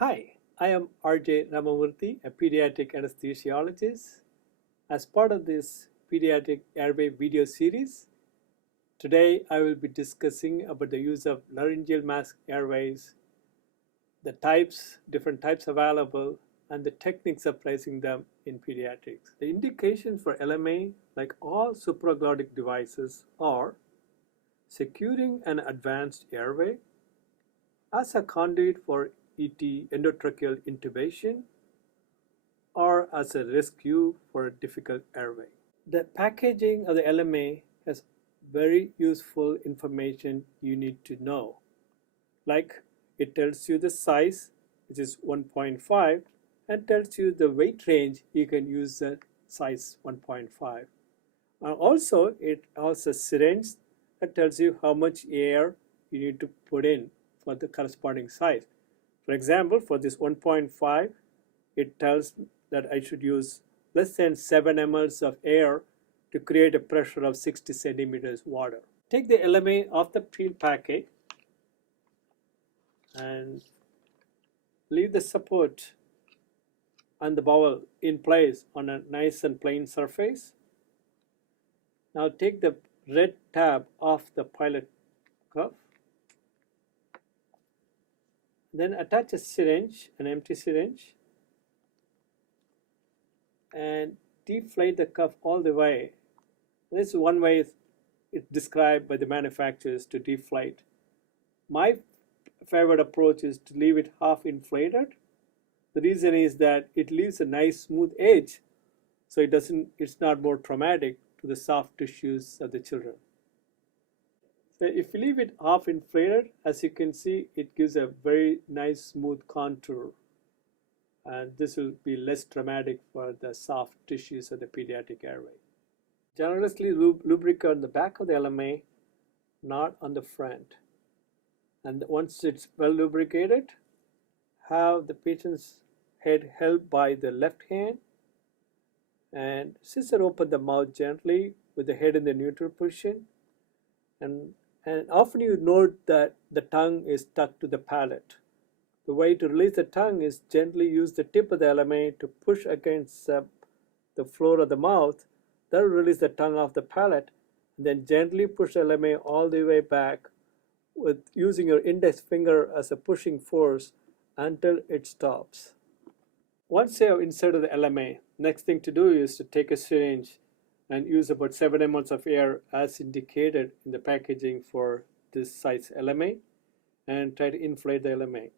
Hi, I am RJ Ramamurthy, a pediatric anesthesiologist. As part of this Pediatric Airway video series, today I will be discussing about the use of laryngeal mask airways, the types, different types available, and the techniques of placing them in pediatrics. The indications for LMA, like all supraglottic devices, are securing an advanced airway as a conduit for ET endotracheal intubation or as a rescue for a difficult airway. The packaging of the LMA has very useful information you need to know. Like it tells you the size, which is 1.5, and tells you the weight range. You can use the size 1.5. Also, it has a syringe that tells you how much air you need to put in for the corresponding size. For example, for this 1.5, it tells that I should use less than 7 mL of air to create a pressure of 60 centimeters water. Take the LMA off the peel packet and leave the support and the bowel in place on a nice and plain surface. Now take the red tab off the pilot cuff. Then attach a syringe, an empty syringe, and deflate the cuff all the way. This is one way it's described by the manufacturers to deflate. My favorite approach is to leave it half inflated. The reason is that it leaves a nice smooth edge, so it's not more traumatic to the soft tissues of the children. So if you leave it half inflated, as you can see, it gives a very nice smooth contour, and this will be less traumatic for the soft tissues of the pediatric airway. Generously lubricate on the back of the LMA, not on the front. And once it's well lubricated, have the patient's head held by the left hand and scissor open the mouth gently with the head in the neutral position. And often you note that the tongue is stuck to the palate. The way to release the tongue is gently use the tip of the LMA to push against the floor of the mouth. That will release the tongue off the palate. And then gently push the LMA all the way back with using your index finger as a pushing force until it stops. Once you have inserted the LMA, next thing to do is to take a syringe and use about 7 mL of air as indicated in the packaging for this size LMA, and try to inflate the LMA.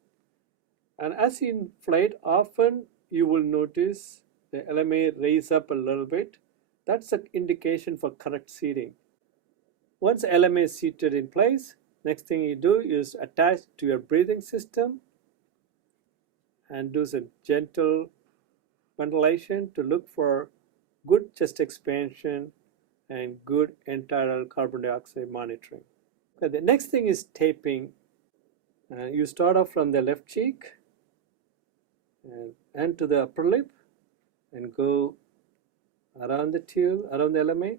And as you inflate, often you will notice the LMA raise up a little bit. That's an indication for correct seating. Once the LMA is seated in place, next thing you do is attach to your breathing system and do some gentle ventilation to look for good chest expansion and good end-tidal carbon dioxide monitoring. Okay, the next thing is taping. You start off from the left cheek and to the upper lip and go around the tube, around the LMA.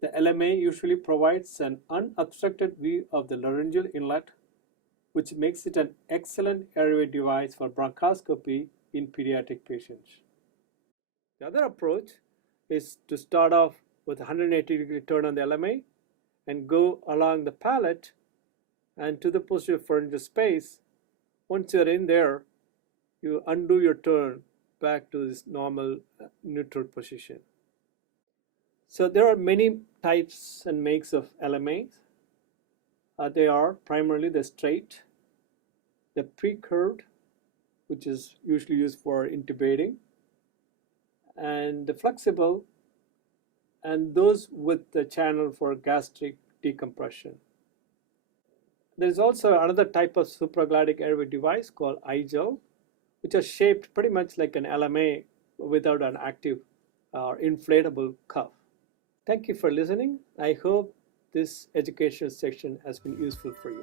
The LMA usually provides an unobstructed view of the laryngeal inlet, which makes it an excellent airway device for bronchoscopy in pediatric patients. The other approach is to start off with a 180-degree turn on the LMA and go along the palate and to the posterior pharyngeal space. Once you're in there, you undo your turn back to this normal neutral position. So there are many types and makes of LMAs. They are primarily the straight, the pre-curved, which is usually used for intubating, and the flexible, and those with the channel for gastric decompression. There is also another type of supraglottic airway device called iGel, which is shaped pretty much like an LMA without an active or inflatable cuff. Thank you for listening. I hope this educational section has been useful for you.